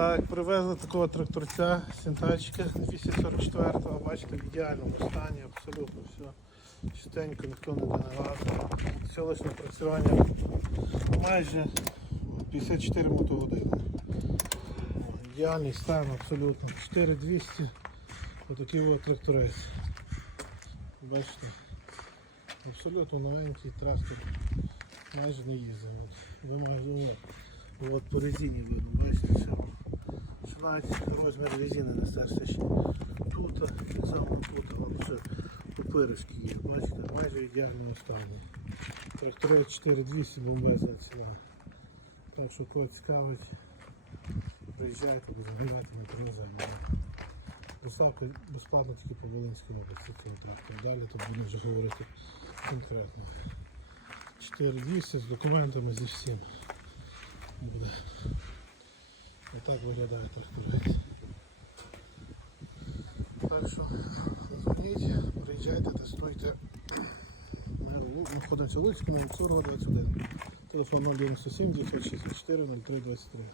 Так, привезли такого тракторця, синтачка 244-го, бачите, в ідеальному стані, абсолютно все. Чистенько, ніхто не. Все лише напрацювання майже 54 мотогодини. Ідеальний стан абсолютно. 4200. Отакий от тракторець. Бачите. Абсолютно новенький трактор. Майже не їздив. От, от по резині видно, бачите, все. Що розмір резини не старше. Тут, так тут, все пупиришки є, бачите, майже в ідеальному стані. Трактори 4200 бомбезна ціна. Так що кого цікавить, приїжджайте, гуляти на привеземо. Доставка безплатно тільки по Волинській області цього трактора. Далі тут будемо вже говорити конкретно. 4200 з документами зі всім буде. Отак виглядає тракторець. Так що дзвоніть, приїжджайте, тестуйте. Лу- знаходимося в Луцьку, на Міцурго 21. Телефон 097 964 03 23.